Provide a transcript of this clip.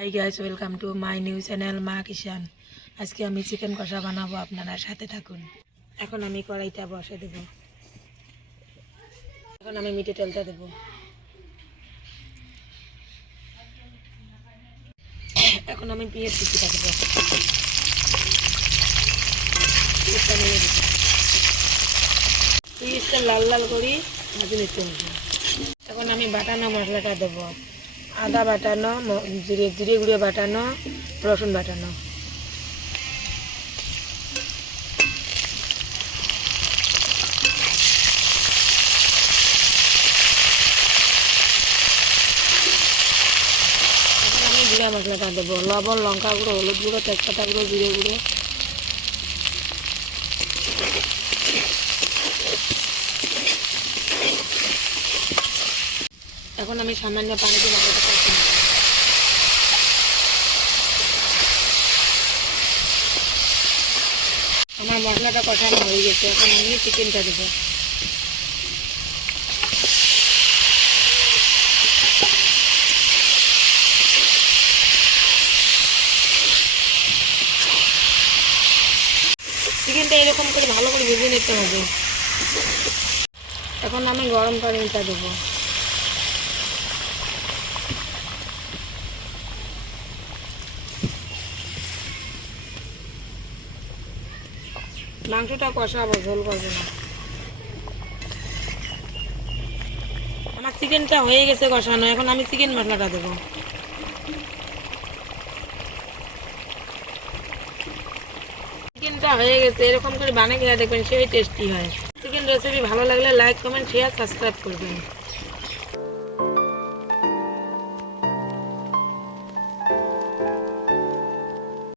Hi guys, welcome to my new channel মা কিষান। আজকে আমি চিকেন কষা বানাবো, আপনারা সাথে থাকুন। এখন আমি কড়াইটা বসে দেব। এখন আমি মিটে তেলটা দেব। এখন আমি পেঁয়াজ কুচিটা দেব। পেঁয়াজটা লাল লাল করি ভাজি নিতে হবে। এখন আমি বাটানো মশলাটা দেবো। আদা বাটানো, জিরে গুঁড়ো বাটানো, রসুন বাটানো। এখন আমি জিরা মশলাটা দেবো। লবণ, লঙ্কা গুঁড়ো, হলুদ গুঁড়ো, তেজপাতা গুঁড়ো, জিরে গুঁড়ো। এখন আমি সামান্য পানি দিয়ে মশলাটা কষে নেব। আমার মশলাটা কষানো হয়ে গেছে। এখন আমি চিকেনটা দেবো। চিকেনটা এরকম করে ভালো করে ভেজে নিতে হবে। এখন আমি গরম পানিটা দেবো। মাংসটা কষাবো, ঝোল করবো না। আমার চিকেনটা হয়ে গেছে কষানো। এখন আমি চিকেন মশলাটা দেবো। চিকেনটা হয়ে গেছে। এরকম করে বানিয়ে খেয়ে দেখবেন, সেই টেস্টি হয়। চিকেন রেসিপি ভালো লাগলে লাইক, কমেন্ট, শেয়ার, সাবস্ক্রাইব করবেন।